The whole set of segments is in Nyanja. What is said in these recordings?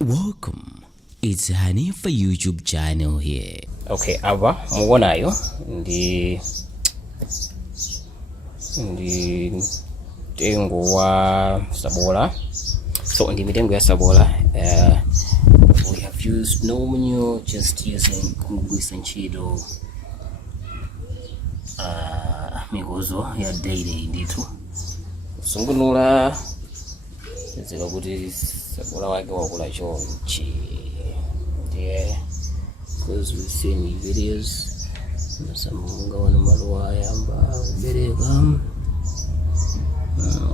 Welcome, it's Honey for YouTube channel here. Okay, aba mubonayo ndi mtengo wa sabola. So ndi mitengo ya sabola. We have used no manure, just using kugwisa ntchito mikozo ya daily nditu kusungunula zika kuti sabola wake wakula chonchi. Yeah, because we've seen videos some going to Amalawi Ayamba bereka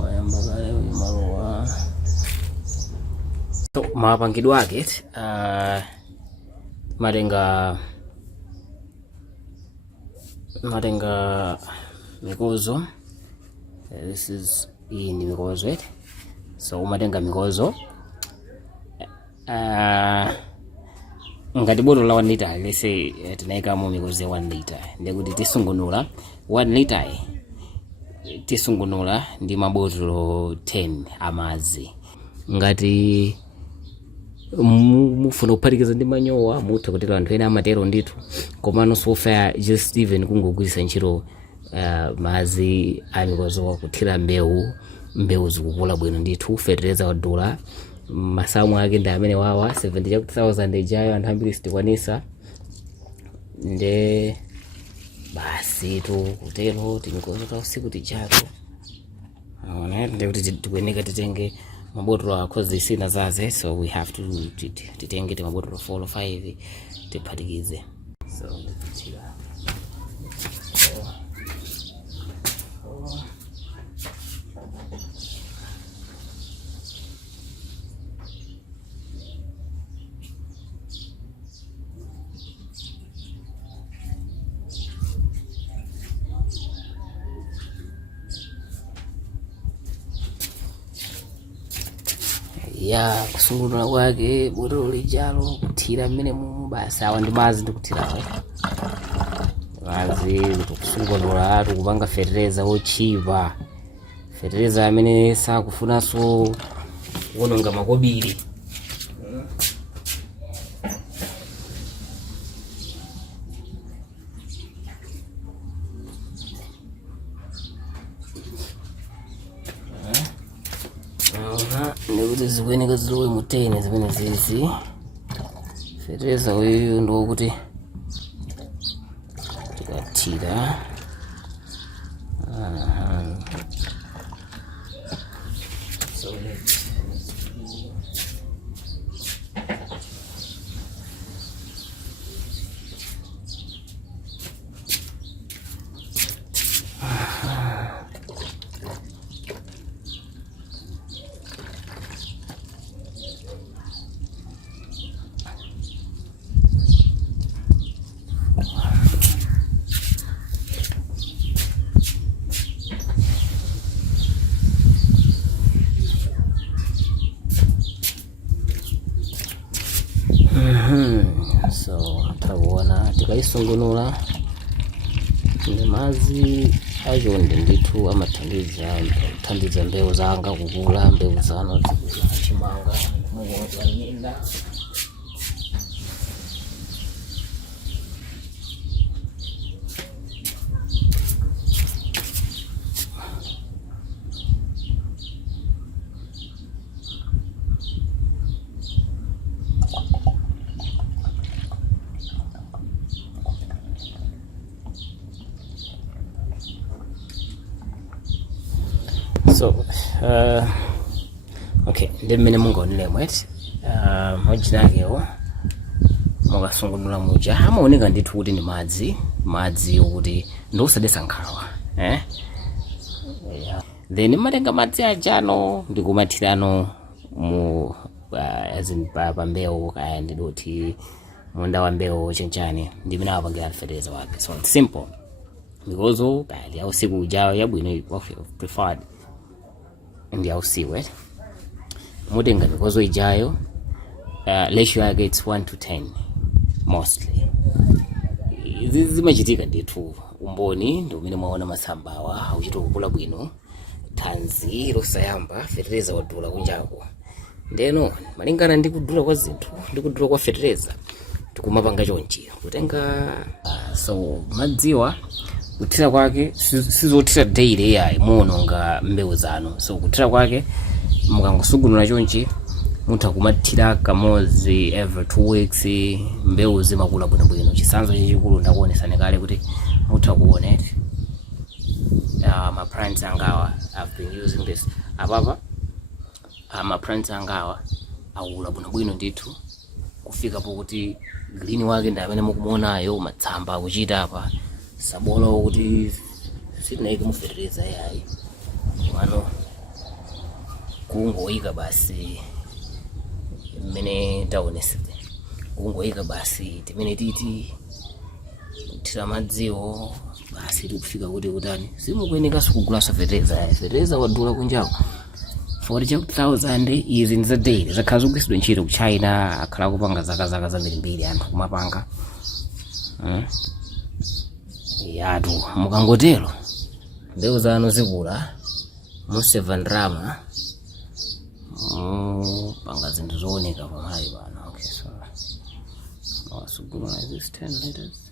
Ayamba kale Amalawi. So mapangidwe ake matenga mikozo. This is in mikozo it. So matenga mikozo ngati botolo la 1 liter lese tinaika mu mikozo ya 1 liter ndikuti tisungunula 1 liter tisungunula ndi mabotolo 10 amazi. Ngati mufuna kuphatikiza ndi manyowa mutha kutero anthu ena amatero ndithu, komano so far just even kungogwisa ntchito mazi a mikozo kuthira mbewu zikukula bwino ndithu. Feteleza wadula masamu ake ndi amene wawa 70,000 ijayo anthu ambiri sitikwanisa nde basi tu kutero timikozo ta usiku tijato ndi kuti tikuyeneka titenge mabotolo akhozi sina zaze, so we have to titenge mabotolo 4 or 5 tiphatikize. So ya kusungulula kwake botolo lijalo kuthira mmene mumu basi awa ndi mazi ndikuthirawo mazi kusungulula tikupanga feteleza wochipa, feteleza amene sakufunanso kuononga makobiri. Ndikuti zikuyeneka zilowe mutene zimene zizi. Feteleza uyu ndikuti tikathira so takuona tikaisungunula ndi mazi achondi ndithu amathandiza mbewu zanga kukula, mbewu zano zikula chimanga mukunyinda. So okay, ndi mmene mungaonere mweti majina akewo mukasungunula muja amaoneka ndithu kuti ni madzi okuti ndiosadesa nkhawa then matenga madzi ajano ndikumathirano mu pa mbewu kaya ndidoti munda wa mbewu chenchani ndi mmene apangira feteleza wake. So it's simple mikozo kaya ya usiku ujayo yabwino preferred ndi ausiwe mutenga mikozo ijayo ratio yake it's 1 to 10 mostly. Izi zimachitika ndithu umboni ndi umene mwaona masambawa auchita kukula bwino thanzi losayamba feteleza wadula kunjako ndeno malingana ndi kudula kwa zinthu ndi kudula kwa feteleza tikumapanga chonchi kutenga so madziwa kuthira kwake sizothira daily yayi muononga mbewu zanu. So kuthira kwake mukangosugunula chonchi mutha kumathira kamodzi every 2 weeks mbewu zimakula bwinobwino. Chisanzo chachikulu ndakuonesani kale kuti mutha kuona my plants angawa I've been using this apapa my plants angawa akula bwinobwino ndithu kufika pokuti green wake ndi amene mukumuonayo matsamba akuchita apa sabola kuti sitinaike mufeteleza yayi mano kungoyika basi mmene taoneseze kungoyika basi timene titi kuthira madziwo basi tikufika kuti kutani simukuyenekaso kugulaso feteleza yayi. Feteleza wadula kunjawo 40,000 izi ndi za daily zakhala zogwiritsidwa ntchito ku China akhala kupanga zaka zambirimbiri anthu kumapanga yatu mukangotero mbewu zanu zikula museva ndrama panga zinthu zooneka pamali pano. Okay, so this 10 liters